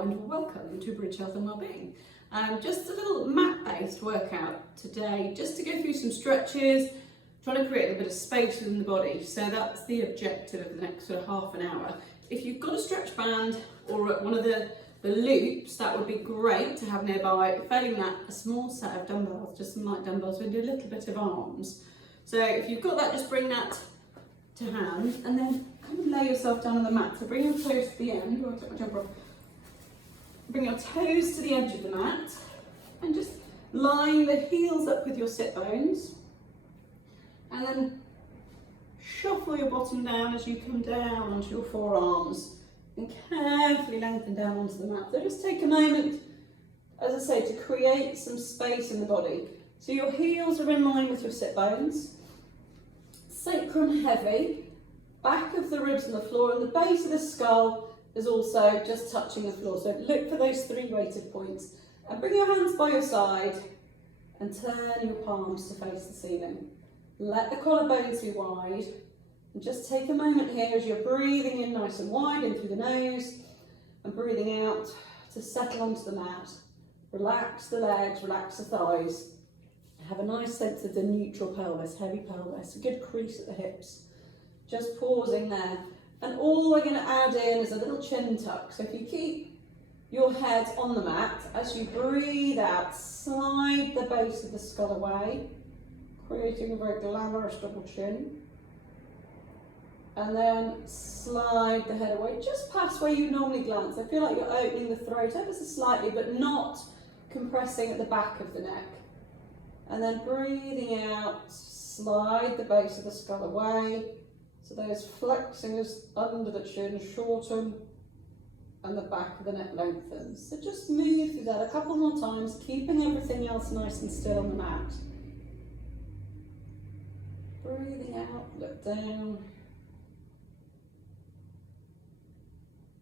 Hello and welcome to Bridge Health and Wellbeing. Just a little mat-based workout today, just to go through some stretches, trying to create a bit of space within the body. So that's the objective of the next sort of half an hour. If you've got a stretch band or one of the loops, that would be great to have nearby. Failing that, a small set of dumbbells, just some light dumbbells. We'll do a little bit of arms. So if you've got that, just bring that to hand and then kind of lay yourself down on the mat. So bring your toes to the end. I'll take my jumper off. Bring your toes to the edge of the mat and just line the heels up with your sit bones. And then shuffle your bottom down as you come down onto your forearms and carefully lengthen down onto the mat. So just take a moment, as I say, to create some space in the body. So your heels are in line with your sit bones, sacrum heavy, back of the ribs on the floor, and the base of the skull is also just touching the floor. So look for those 3 weighted points and bring your hands by your side and turn your palms to face the ceiling. Let the collarbones be wide and just take a moment here as you're breathing in nice and wide in through the nose and breathing out to settle onto the mat. Relax the legs, relax the thighs. Have a nice sense of the neutral pelvis, heavy pelvis, a good crease at the hips. Just pausing there. And all we're going to add in is a little chin tuck. So if you keep your head on the mat, as you breathe out, slide the base of the skull away, creating a very glamorous double chin. And then slide the head away, just past where you normally glance. I feel like you're opening the throat ever so slightly, but not compressing at the back of the neck. And then breathing out, slide the base of the skull away. So those flexings under the chin shorten and the back of the neck lengthens. So just move through that a couple more times, keeping everything else nice and still on the mat. Breathing out, look down.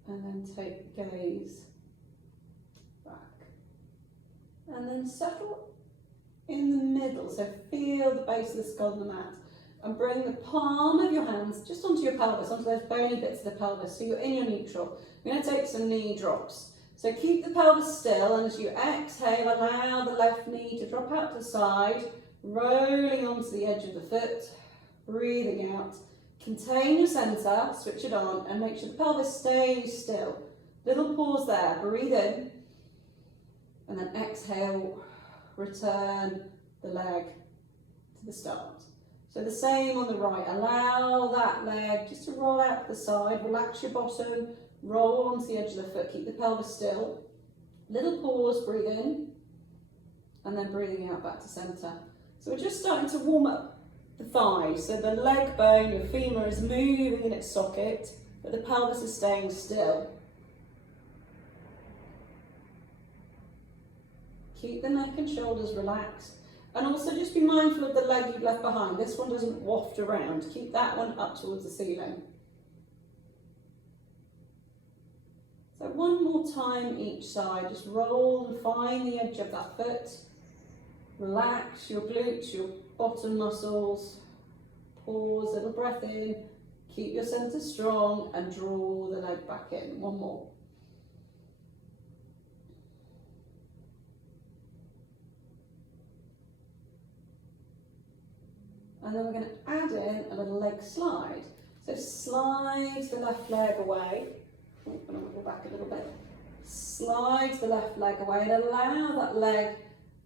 And then take gaze back. And then settle in the middle, so feel the base of the skull on the mat and bring the palm of your hands just onto your pelvis, onto those bony bits of the pelvis, so you're in your neutral. We're going to take some knee drops. So keep the pelvis still, and as you exhale, allow the left knee to drop out to the side, rolling onto the edge of the foot, breathing out. Contain your centre, switch it on, and make sure the pelvis stays still. Little pause there, breathe in, and then exhale. Return the leg to the start. So the same on the right. Allow that leg just to roll out to the side. Relax your bottom. Roll onto the edge of the foot. Keep the pelvis still. Little pause. Breathe in. And then breathing out back to centre. So we're just starting to warm up the thighs. So the leg bone, your femur, is moving in its socket, but the pelvis is staying still. Keep the neck and shoulders relaxed. And also just be mindful of the leg you've left behind. This one doesn't waft around. Keep that one up towards the ceiling. So one more time each side. Just roll and find the edge of that foot. Relax your glutes, your bottom muscles. Pause, little breath in. Keep your centre strong and draw the leg back in. One more. And then we're going to add in a little leg slide. So slide the left leg away. I'm going to go back a little bit. Slide the left leg away and allow that leg,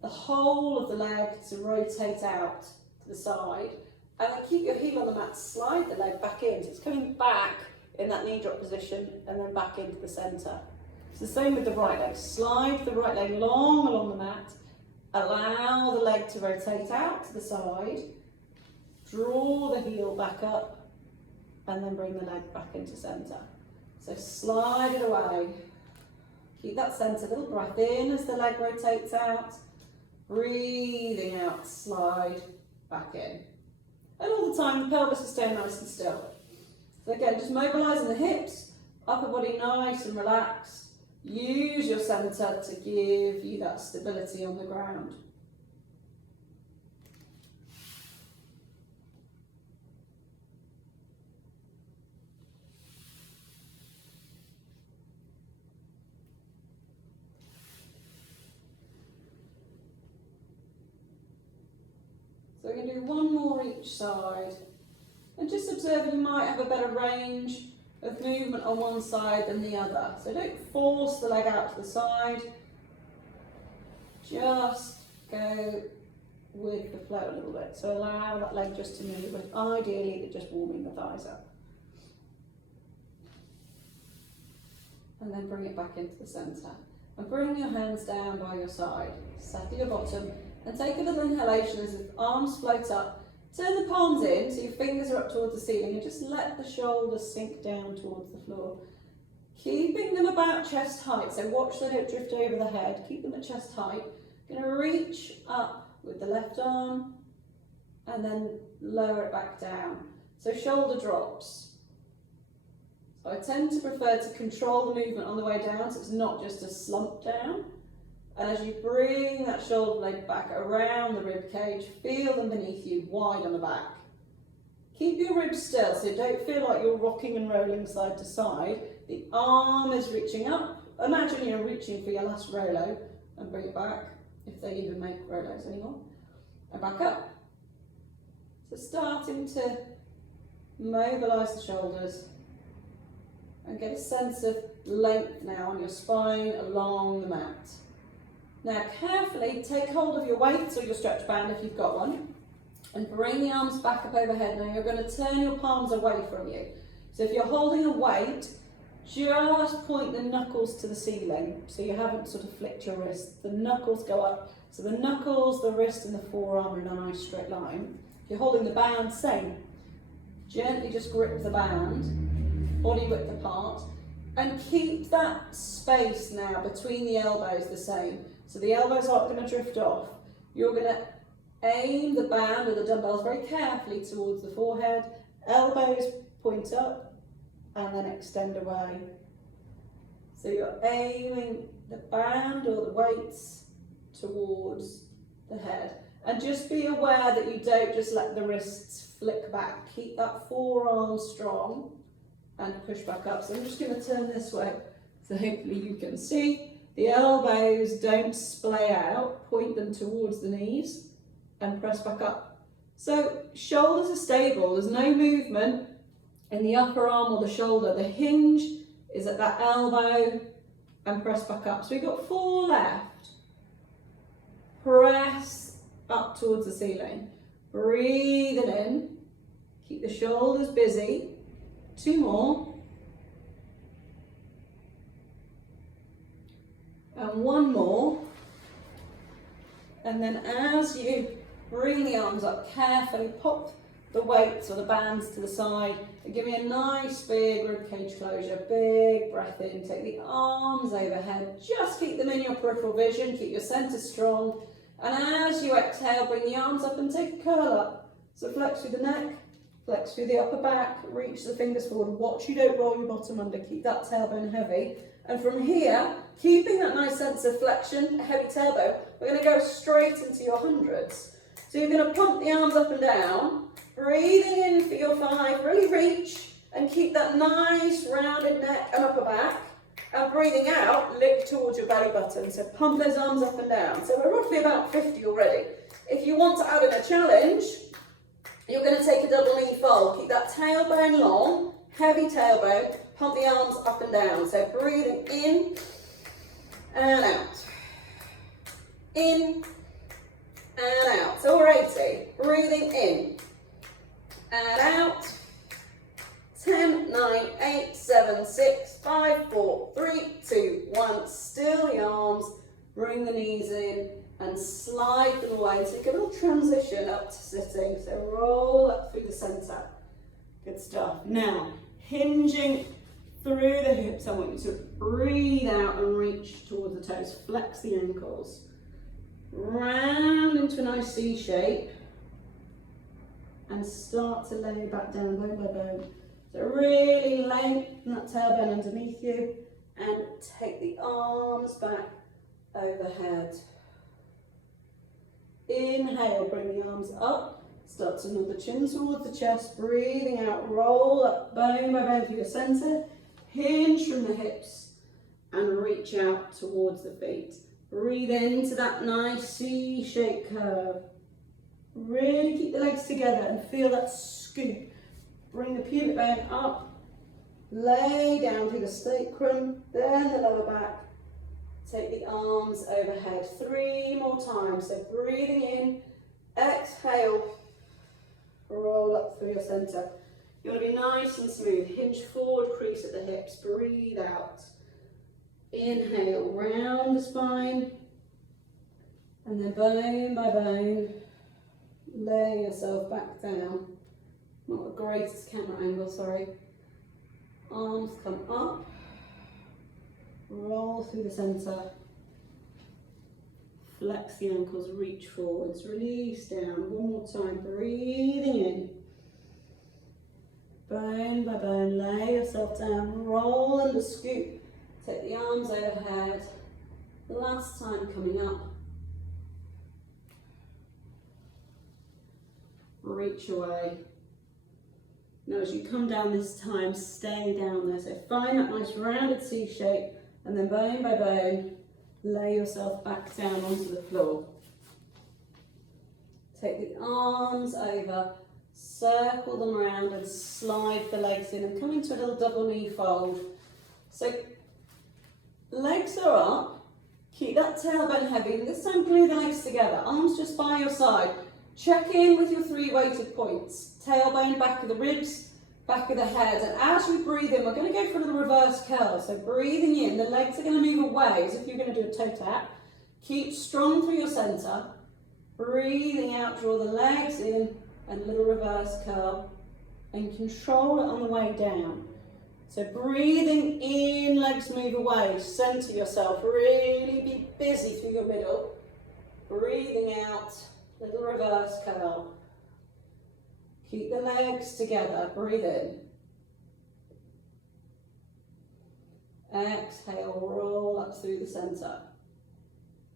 the whole of the leg, to rotate out to the side. And then keep your heel on the mat, slide the leg back in. So it's coming back in that knee drop position and then back into the centre. It's the same with the right leg. Slide the right leg long along the mat. Allow the leg to rotate out to the side. Draw the heel back up and then bring the leg back into centre. So slide it away. Keep that centre, little breath in as the leg rotates out. Breathing out, slide back in. And all the time the pelvis is staying nice and still. So again, just mobilising the hips, upper body nice and relaxed. Use your centre to give you that stability on the ground. going to do one more each side. And just observe, you might have a better range of movement on one side than the other. So don't force the leg out to the side. Just go with the flow a little bit. So allow that leg just to move, but ideally just warming the thighs up. And then bring it back into the centre. And bring your hands down by your side. Settle your bottom and take a little inhalation as the arms float up. Turn the palms in so your fingers are up towards the ceiling and just let the shoulders sink down towards the floor. Keeping them about chest height, so watch they don't drift over the head. Keep them at chest height. Going to reach up with the left arm and then lower it back down. So shoulder drops. So I tend to prefer to control the movement on the way down so it's not just a slump down. And as you bring that shoulder blade back around the rib cage, feel them beneath you, wide on the back. Keep your ribs still, so don't feel like you're rocking and rolling side to side. The arm is reaching up. Imagine you're reaching for your last Rolo and bring it back, if they even make Rolos anymore. And back up. So starting to mobilise the shoulders and get a sense of length now on your spine along the mat. Now carefully take hold of your weights or your stretch band if you've got one and bring the arms back up overhead. Now you're going to turn your palms away from you. So if you're holding a weight, just point the knuckles to the ceiling so you haven't sort of flicked your wrist. The knuckles go up. So the knuckles, the wrist and the forearm are in a nice straight line. If you're holding the band, same. Gently just grip the band, body width apart, and keep that space now between the elbows the same. So the elbows aren't going to drift off. You're going to aim the band or the dumbbells very carefully towards the forehead. Elbows point up and then extend away. So you're aiming the band or the weights towards the head. And just be aware that you don't just let the wrists flick back. Keep that forearm strong and push back up. So I'm just going to turn this way so hopefully you can see. The elbows don't splay out, point them towards the knees and press back up. So shoulders are stable, there's no movement in the upper arm or the shoulder. The hinge is at that elbow and press back up. So we've got 4 left. Press up towards the ceiling. Breathe it in. Keep the shoulders busy. 2 more. And 1 more. And then as you bring the arms up, carefully pop the weights or the bands to the side and give me a nice big ribcage closure. Big breath in, take the arms overhead. Just keep them in your peripheral vision, keep your centre strong. And as you exhale, bring the arms up and take a curl up. So flex through the neck, flex through the upper back, reach the fingers forward. Watch you don't roll your bottom under, keep that tailbone heavy. And from here, keeping that nice sense of flexion, heavy tailbone, we're going to go straight into your hundreds. So you're going to pump the arms up and down, breathing in for your 5, really reach and keep that nice rounded neck and upper back. And breathing out, lift towards your belly button. So pump those arms up and down. So we're roughly about 50 already. If you want to add in a challenge, you're going to take a double knee fold. Keep that tailbone long, heavy tailbone. Pump the arms up and down. So breathing in and out. In and out. So we're 80. Breathing in and out. 10, 9, 8, 7, 6, 5, 4, 3, 2, 1. Still the arms. Bring the knees in and slide them away. So you get a little transition up to sitting. So roll up through the centre. Good stuff. Now, hinging through the hips, I want you to breathe out and reach towards the toes. Flex the ankles. Round into a nice C shape. And start to lay back down bone by bone. So really lengthen that tailbone underneath you. And take the arms back overhead. Inhale, bring the arms up. Start to nod the chin towards the chest. Breathing out, roll up bone by bone through your centre. Hinge from the hips and reach out towards the feet. Breathe into that nice C-shaped curve. Really keep the legs together and feel that scoop. Bring the pubic bone up, lay down through the sacrum, then the lower back. Take the arms overhead. 3 more times. So breathing in, exhale, roll up through your centre. You want to be nice and smooth. Hinge forward, crease at the hips. Breathe out. Inhale, round the spine. And then bone by bone, lay yourself back down. Not the greatest camera angle, sorry. Arms come up. Roll through the centre. Flex the ankles, reach forwards, release down. One more time, breathing in. Bone by bone, lay yourself down, roll and scoop. Take the arms overhead. Last time coming up. Reach away. Now as you come down this time, stay down there. So find that nice rounded C shape, and then bone by bone, lay yourself back down onto the floor. Take the arms over, circle them around and slide the legs in and come into a little double knee fold. So legs are up, keep that tailbone heavy, and this time glue the legs together, arms just by your side. Check in with your 3 weighted points. Tailbone, back of the ribs, back of the head. And as we breathe in, we're going to go for a little reverse curl. So breathing in, the legs are going to move away as if you're going to do a toe tap. Keep strong through your centre. Breathing out, draw the legs in and a little reverse curl. And control it on the way down. So breathing in, legs move away. Centre yourself. Really be busy through your middle. Breathing out. Little reverse curl. Keep the legs together. Breathe in. Exhale, roll up through the centre.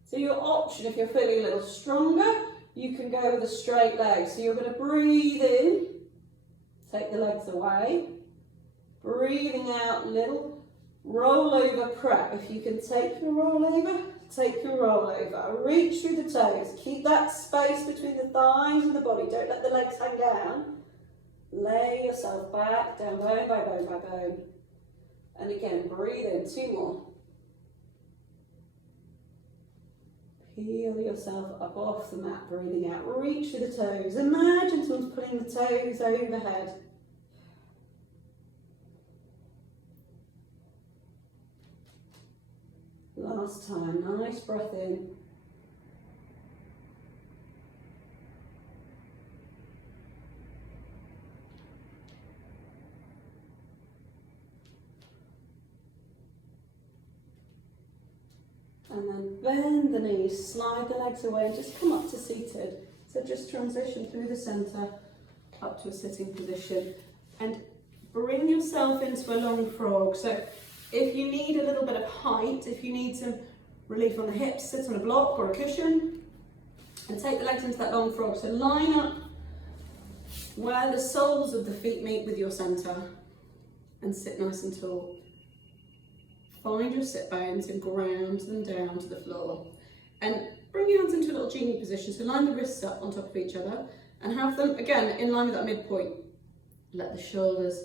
So your option, if you're feeling a little stronger, you can go with a straight leg. So you're going to breathe in, take the legs away. Breathing out, little roll over prep. If you can take your roll over, take your roll over. Reach through the toes. Keep that space between the thighs and the body. Don't let the legs hang down. Lay yourself back down, bone by bone by bone. And again, breathe in. 2 more. Peel yourself up off the mat, breathing out. Reach through the toes. Imagine someone's pulling the toes overhead. Last time, nice breath in. And then bend the knees, slide the legs away and just come up to seated. So just transition through the centre up to a sitting position and bring yourself into a long frog. So if you need a little bit of height, if you need some relief on the hips, sit on a block or a cushion and take the legs into that long frog. So line up where the soles of the feet meet with your centre and sit nice and tall. Find your sit bones and ground them down to the floor. And bring your hands into a little genie position. So line the wrists up on top of each other and have them, again, in line with that midpoint. Let the shoulders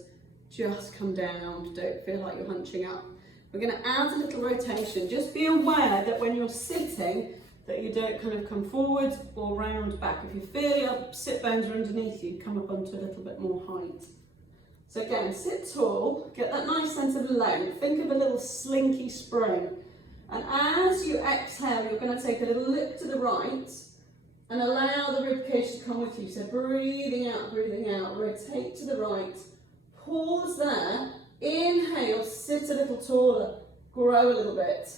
just come down. Don't feel like you're hunching up. We're going to add a little rotation. Just be aware that when you're sitting, that you don't kind of come forward or round back. If you feel your sit bones are underneath you, come up onto a little bit more height. So again, sit tall, get that nice sense of length. Think of a little slinky spring. And as you exhale, you're going to take a little lift to the right and allow the ribcage to come with you. So breathing out, rotate to the right. Pause there, inhale, sit a little taller, grow a little bit.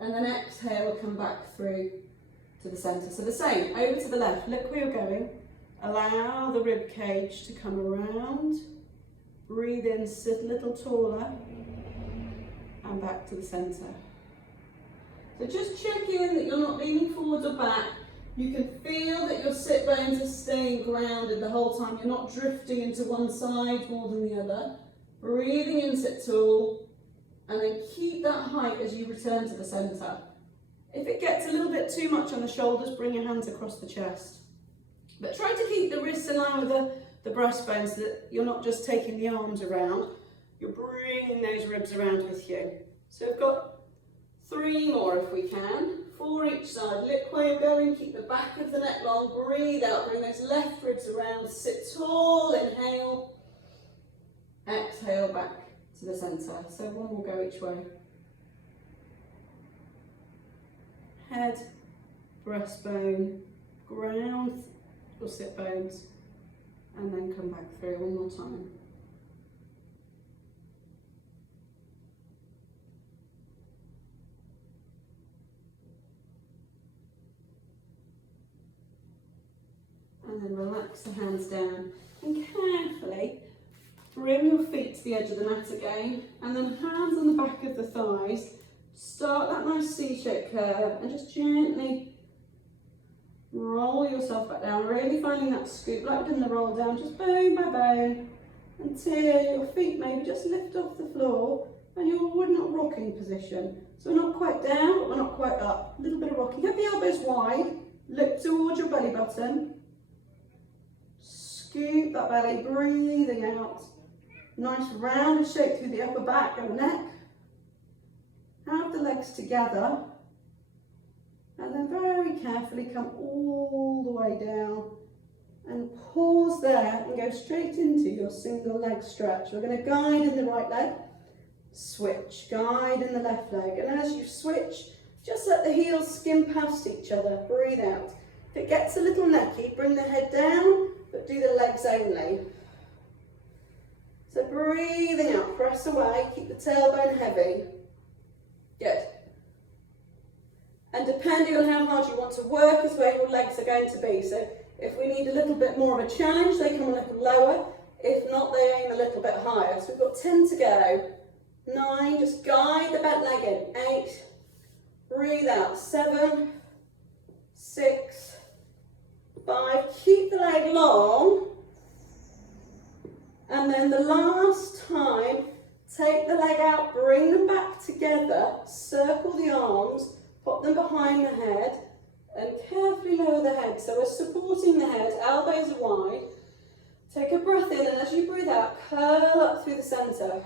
And then exhale, come back through to the centre. So the same, over to the left, look where you're going. Allow the rib cage to come around. Breathe in, sit a little taller, and back to the centre. So just check in that you're not leaning forwards or back. You can feel that your sit bones are staying grounded the whole time. You're not drifting into one side more than the other. Breathing in, sit tall, and then keep that height as you return to the centre. If it gets a little bit too much on the shoulders, bring your hands across the chest. But try to keep the wrists in line with the breastbone so that you're not just taking the arms around, you're bringing those ribs around with you. So we've got 3 more if we can, 4 each side. Look where you're going, keep the back of the neck long, breathe out, bring those left ribs around, sit tall, inhale, exhale back to the centre. So 1 will go each way. Head, breastbone, ground or sit bones, and then come back through 1 more time. And then relax the hands down and carefully bring your feet to the edge of the mat again, and then hands on the back of the thighs. Start that nice C-shaped curve and just gently roll yourself back down, really finding that scoop like we've done the roll down, just bone by bone, until your feet maybe just lift off the floor and we're in a rocking position. So we're not quite down, but we're not quite up. A little bit of rocking. Get the elbows wide, look towards your belly button. Scoop that belly, breathing out. Nice round shape through the upper back and neck. Have the legs together. And then very carefully come all the way down. And pause there and go straight into your single leg stretch. We're going to guide in the right leg. Switch. Guide in the left leg. And as you switch, just let the heels skim past each other. Breathe out. If it gets a little necky, bring the head down, but do the legs only. So breathing out, press away, keep the tailbone heavy. Good. And depending on how hard you want to work is where your legs are going to be. So if we need a little bit more of a challenge, they come a little lower. If not, they aim a little bit higher. So we've got 10 to go. 9, just guide the bent leg in. 8, breathe out. 7, 6, 5, keep the leg long. And then the last time, take the leg out, bring them back together, circle the arms, pop them behind the head, and carefully lower the head. So we're supporting the head, elbows are wide. Take a breath in, and as you breathe out, curl up through the centre.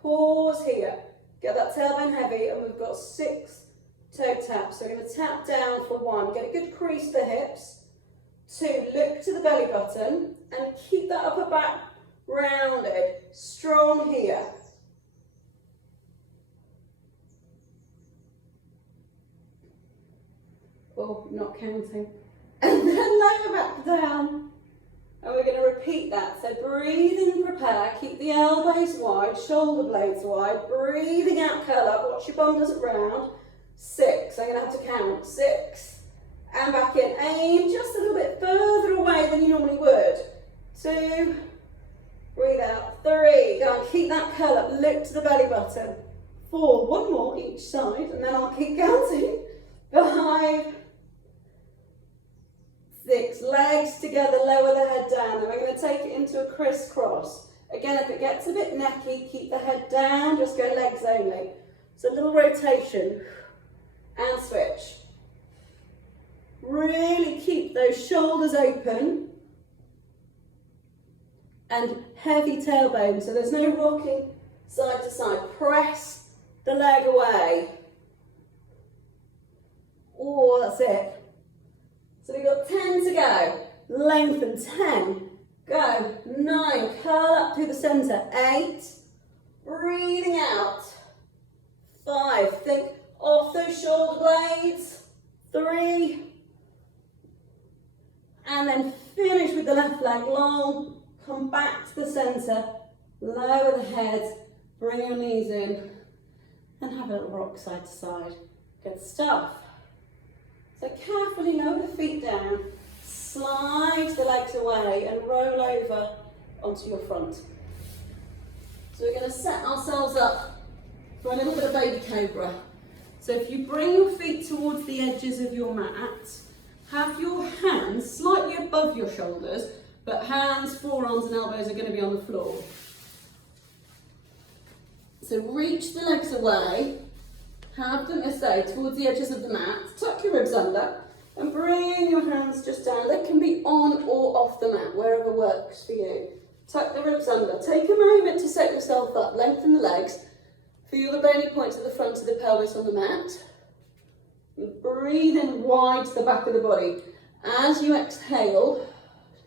Pause here. Get that tailbone heavy, and we've got 6 toe taps. So we're going to tap down for 1. Get a good crease for the hips. 2, look to the belly button, and keep that upper back rounded, strong here. Oh, not counting. And then lower back down. And we're going to repeat that. So breathing and prepare. Keep the elbows wide, shoulder blades wide. Breathing out, curl up. Watch your bum doesn't round. 6. I'm going to have to count. 6. And back in. Aim just a little bit further away than you normally would. 2. Breathe out. 3. Go and keep that curl up. Look to the belly button. 4. 1 more each side. And then I'll keep counting. 5. 6. Legs together. Lower the head down. Then we're going to take it into a crisscross. Again, if it gets a bit necky, keep the head down. Just go legs only. So a little rotation. And switch. Really keep those shoulders open. And heavy tailbone, so there's no rocking side to side. Press the leg away. Oh, that's it. So we've got 10 to go. Lengthen. 10. Go. 9. Curl up through the centre. 8. Breathing out. 5. Think off those shoulder blades. 3. And then finish with the left leg long. Come back to the centre, lower the head, bring your knees in, and have a little rock side to side. Good stuff. So carefully lower the feet down, slide the legs away, and roll over onto your front. So we're going to set ourselves up for a little bit of baby cobra. So if you bring your feet towards the edges of your mat, have your hands slightly above your shoulders, but hands, forearms and elbows are going to be on the floor. So reach the legs away, have them, as I say, towards the edges of the mat, tuck your ribs under, And bring your hands just down. They can be on or off the mat, wherever works for you. Tuck the ribs under. Take a moment to set yourself up. Lengthen the legs. Feel the bony points at the front of the pelvis on the mat. And breathe in wide to the back of the body. As you exhale,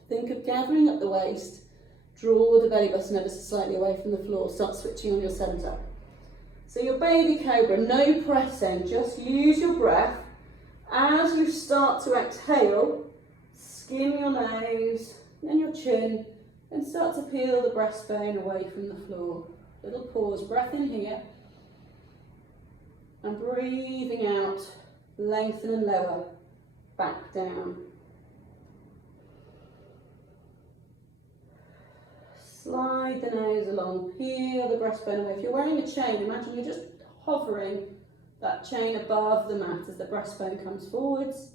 think of gathering up the waist. Draw the belly button ever so slightly away from the floor. Start switching on your centre. So your baby cobra, no pressing, just use your breath. As you start to exhale, skim your nose and your chin and start to peel the breastbone away from the floor. Little pause, breath in here and breathing out, lengthen and lower, back down. Slide the nose along, peel the breastbone away. If you're wearing a chain, imagine you're just hovering that chain above the mat as the breastbone comes forwards,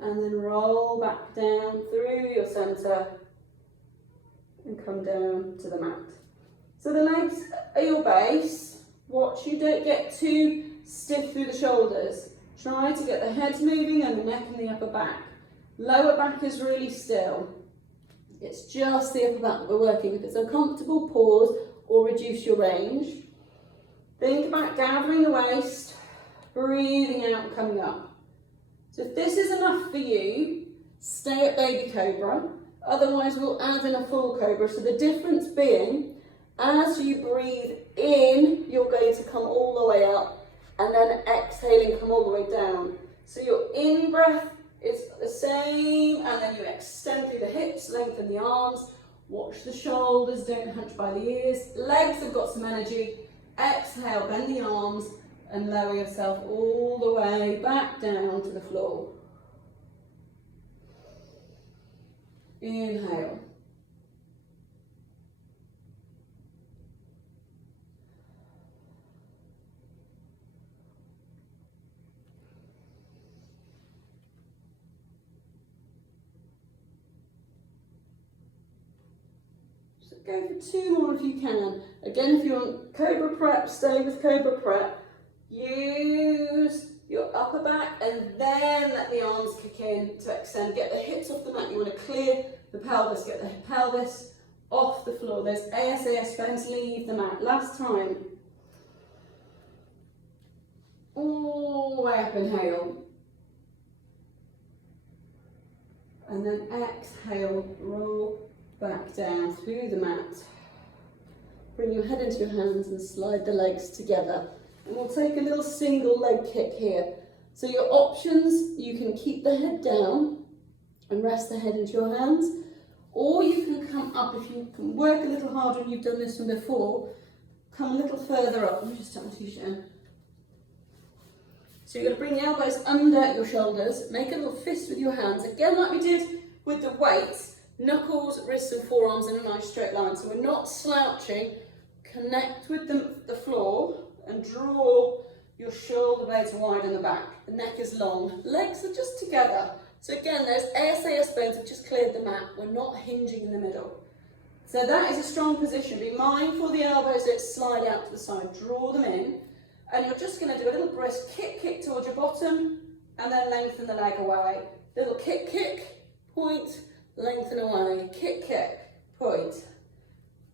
and then roll back down through your centre and come down to the mat. So the legs are your base. Watch you don't get too stiff through the shoulders. Try to get the head moving and the neck and the upper back. Lower back is really still. It's just the upper back that we're working. If it's uncomfortable, pause or reduce your range. Think about gathering the waist, breathing out and coming up. So if this is enough for you, stay at baby cobra. Otherwise we'll add in a full cobra. So the difference being, as you breathe in, you're going to come all the way up, and then exhaling, come all the way down. So your in breath is the same, and then you extend through the hips, lengthen the arms, watch the shoulders, don't hunch by the ears. Legs have got some energy. Exhale, bend the arms and lower yourself all the way back down to the floor. Inhale. So go for 2 more if you can. Again, if you're on Cobra Prep, stay with Cobra Prep. Use your upper back and then let the arms kick in to extend. Get the hips off the mat. You want to clear the pelvis. Get the pelvis off the floor. Those ASAS bones leave the mat. Last time. All the way up, inhale. And then exhale, roll back down through the mat. Bring your head into your hands and slide the legs together. And we'll take a little single leg kick here. So your options, you can keep the head down and rest the head into your hands, or you can come up. If you can work a little harder and you've done this one before, come a little further up. Let me just tuck my t-shirt in. So you're going to bring the elbows under your shoulders, make a little fist with your hands, again like we did with the weights, knuckles, wrists and forearms in a nice straight line. So we're not slouching. Connect with the floor and draw your shoulder blades wide in the back. The neck is long. Legs are just together. So again, those ASAS bones have just cleared the mat. We're not hinging in the middle. So that is a strong position. Be mindful the elbows don't slide out to the side. Draw them in. And you're just going to do a little brisk kick towards your bottom and then lengthen the leg away. Little kick, point, lengthen away. Kick, point.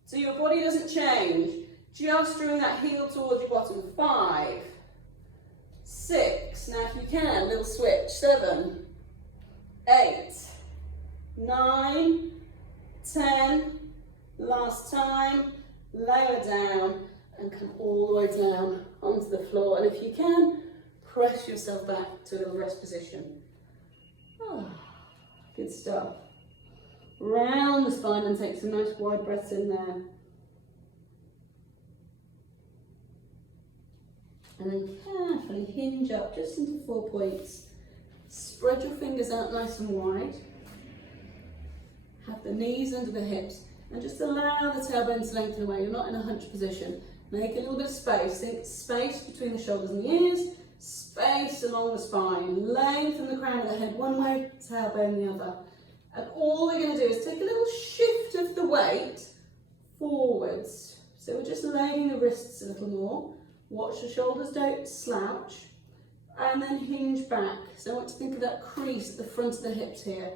So your body doesn't change. Just drawing that heel towards your bottom. 5, 6. Now if you can, little switch. 7, 8, 9, 10. Last time. Lower down and come all the way down onto the floor. And if you can, press yourself back to a little rest position. Oh, good stuff. Round the spine and take some nice wide breaths in there. And then carefully hinge up just into 4 points. Spread your fingers out nice and wide. Have the knees under the hips and just allow the tailbone to lengthen away. You're not in a hunch position. Make a little bit of space. Think space between the shoulders and the ears, space along the spine. Lengthen the crown of the head one way, tailbone the other. And all we're going to do is take a little shift of the weight forwards. So we're just laying the wrists a little more. Watch the shoulders don't slouch. and then hinge back. So I want to think of that crease at the front of the hips here.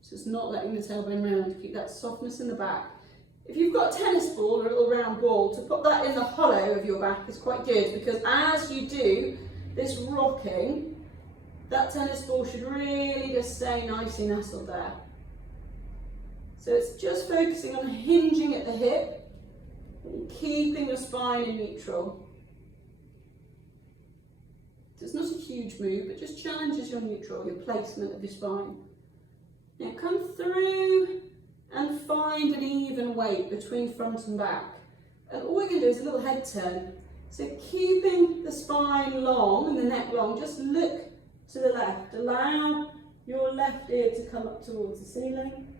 So it's not letting the tailbone round, keep that softness in the back. If you've got a tennis ball or a little round ball, to put that in the hollow of your back is quite good, because as you do this rocking, that tennis ball should really just stay nicely nestled there. So it's just focusing on hinging at the hip and keeping your spine in neutral. So it's not a huge move, but just challenges your neutral, your placement of your spine. Now come through and find an even weight between front and back. And all we're going to do is a little head turn. So keeping the spine long and the neck long, just look to the left. Allow your left ear to come up towards the ceiling.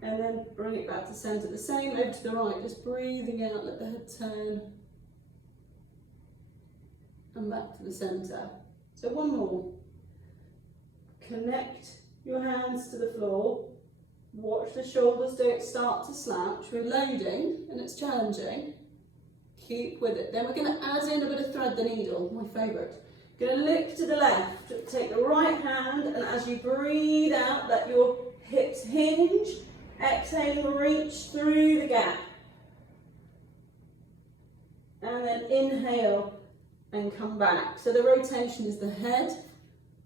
And then bring it back to centre. The same over to the right, just breathing out, let the head turn. And back to the centre. So one more. Connect your hands to the floor. Watch the shoulders don't start to slouch. We're loading and it's challenging. Keep with it. Then we're going to add in a bit of thread the needle, my favourite. Going to look to the left. Take the right hand, and as you breathe out, let your hips hinge. Exhaling, reach through the gap. And then inhale and come back. So the rotation is the head,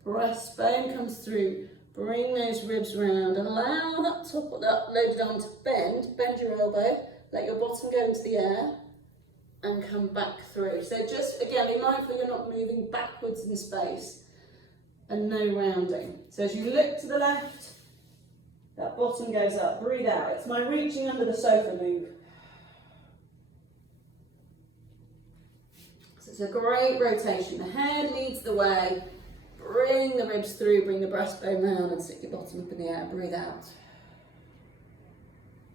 breastbone comes through. Bring those ribs round. Allow that top of that loaded arm to bend. Bend your elbow. Let your bottom go into the air and come back through. So just, again, be mindful you're not moving backwards in space and no rounding. So as you look to the left, that bottom goes up. Breathe out. It's my reaching under the sofa move. So it's a great rotation. The head leads the way. Bring the ribs through, bring the breastbone round and stick your bottom up in the air. Breathe out.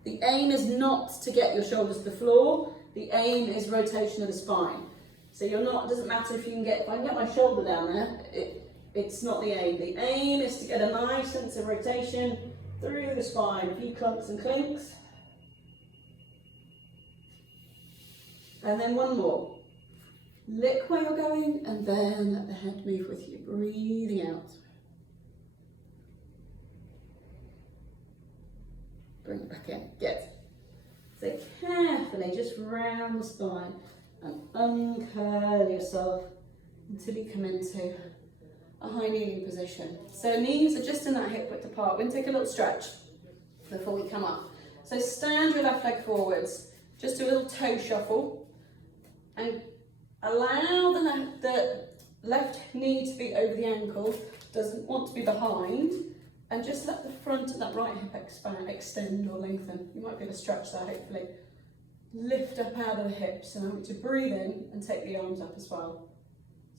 The aim is not to get your shoulders to the floor. The aim is rotation of the spine. So you're not, it doesn't matter if you can get, if I can get my shoulder down there, it's not the aim. The aim is to get a nice sense of rotation through the spine. A few clumps and clinks. And then one more. Look where you're going and then let the head move with you, breathing out. Bring it back in, good. So carefully just round the spine and uncurl yourself until you come into a high kneeling position. So knees are just in that hip width apart. We're going to take a little stretch before we come up. So stand your left leg forwards, just do a little toe shuffle and allow the left knee to be over the ankle, doesn't want to be behind, and just let the front of that right hip expand, extend or lengthen. You might be able to stretch that, hopefully. Lift up out of the hips, and I want you to breathe in and take the arms up as well.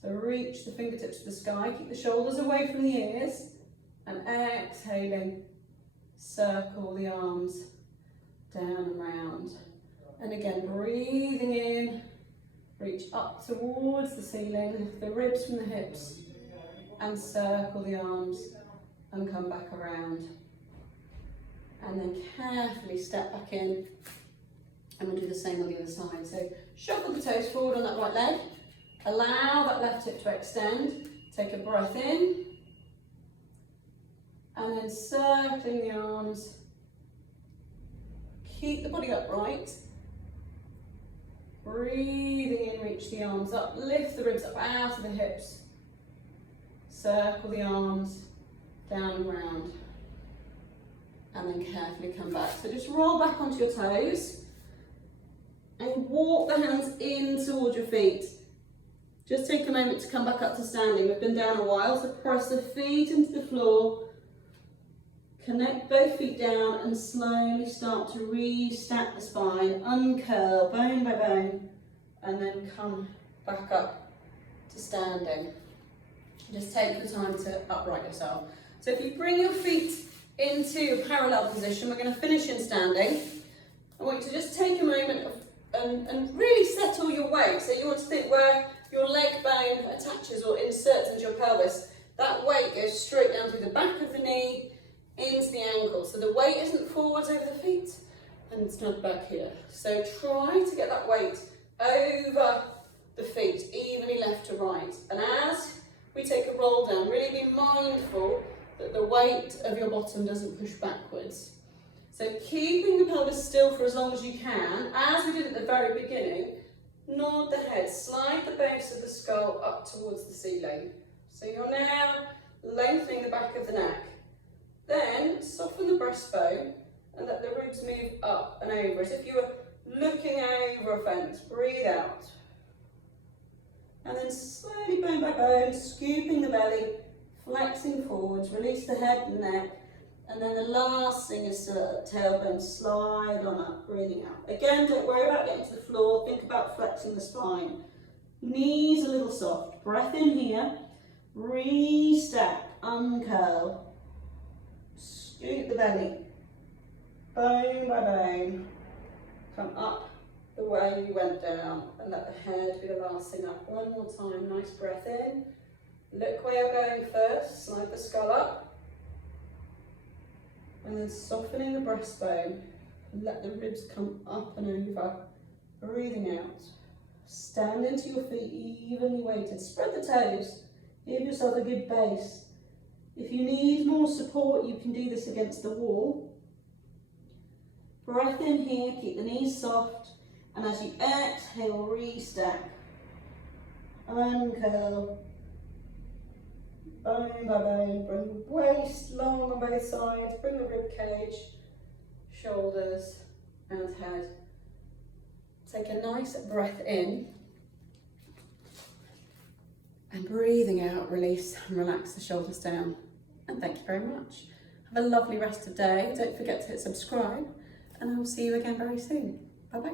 So reach the fingertips to the sky, keep the shoulders away from the ears, and exhaling, circle the arms down and round. And again, breathing in, reach up towards the ceiling, lift the ribs from the hips, and circle the arms and come back around. And then carefully step back in, and we'll do the same on the other side. So shuffle the toes forward on that right leg, allow that left hip to extend, take a breath in, and then circling the arms, keep the body upright. Breathing in, reach the arms up, lift the ribs up out of the hips. Circle the arms down and round. And then carefully come back. So just roll back onto your toes and walk the hands in towards your feet. Just take a moment to come back up to standing. We've been down a while, so press the feet into the floor. Connect both feet down and slowly start to restack the spine, uncurl bone by bone, and then come back up to standing. Just take the time to upright yourself. So if you bring your feet into a parallel position, we're going to finish in standing. I want you to just take a moment and really settle your weight. So you want to think where your leg bone attaches or inserts into your pelvis. That weight goes straight down through the back of the knee, into the ankle. So the weight isn't forwards over the feet and it's not back here. So try to get that weight over the feet. weight of your bottom doesn't push backwards. So keeping the pelvis still for as long as you can, as we did at the very beginning, nod the head, slide the base of the skull up towards the ceiling. So you're now lengthening the back of the neck. Then soften the breastbone and let the ribs move up and over as if you were looking over a fence. Breathe out. And then slowly bone by bone, scooping the belly, flexing forwards, release the head and neck. And then the last thing is to let the tailbone slide on up, breathing out. Again, don't worry about getting to the floor, think about flexing the spine. Knees a little soft, breath in here, restack, uncurl, scoop the belly, bone by bone, come up the way you went down and let the head be the last thing up. One more time, nice breath in, look where you're going first, slide the skull up, and then softening the breastbone, let the ribs come up and over, breathing out. Stand into your feet evenly weighted, spread the toes, give yourself a good base. If you need more support, you can do this against the wall. Breath in here, keep the knees soft, and as you exhale, restack, uncurl, bone by bone, bring the waist long on both sides, bring the rib cage, shoulders and head. Take a nice breath in and breathing out, release and relax the shoulders down. And thank you very much. Have a lovely rest of the day. Don't forget to hit subscribe and I will see you again very soon. Bye bye.